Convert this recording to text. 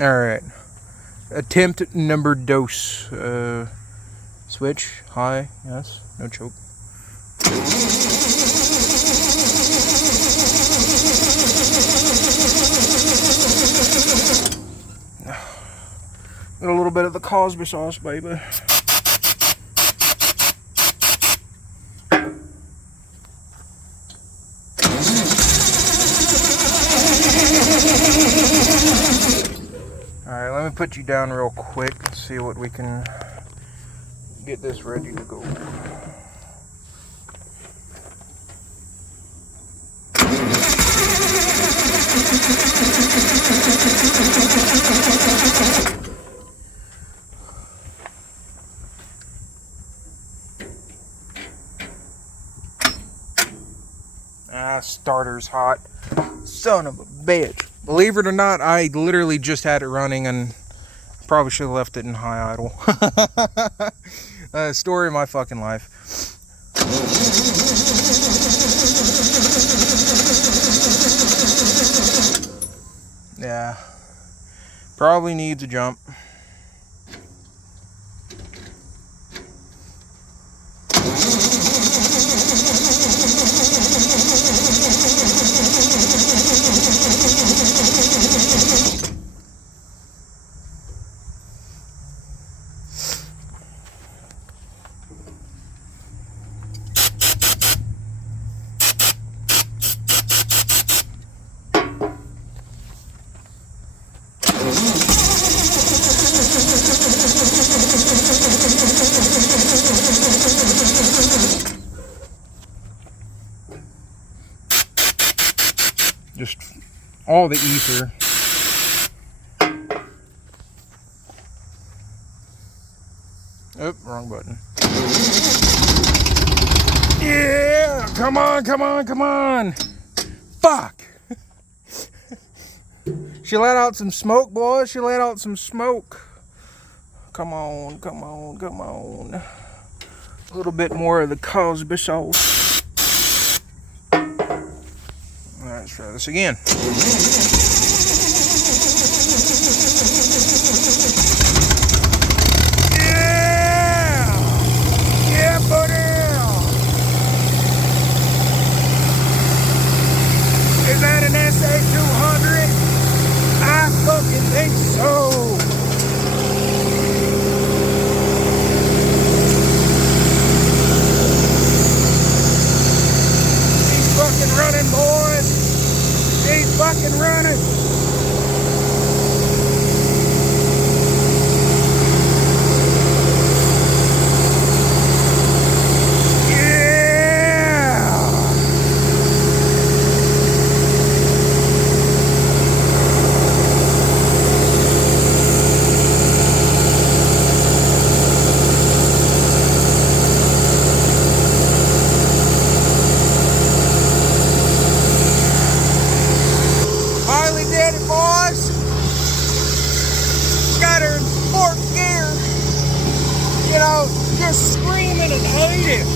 Alright. Attempt number dose. Switch. High. Yes. No choke. Got a little bit of the Cosby sauce, baby. Alright, let me put you down real quick and see what we can get this ready to go. Starter's hot. Son of a bitch. Believe it or not, I literally just had it running and probably should have left it in high idle. Story of my fucking life. Yeah. Probably needs a jump. Just all the ether. Oh, wrong button. Yeah! Come on, come on, come on! Fuck! She let out some smoke, boys. She let out some smoke. Come on, come on, come on. A little bit more of the Cosby sauce. Alright, let's try this again. Yeah! Yeah, buddy! Is that an SA200? I fucking think so! He's fucking running, boys! He's fucking running. Just screaming and hating.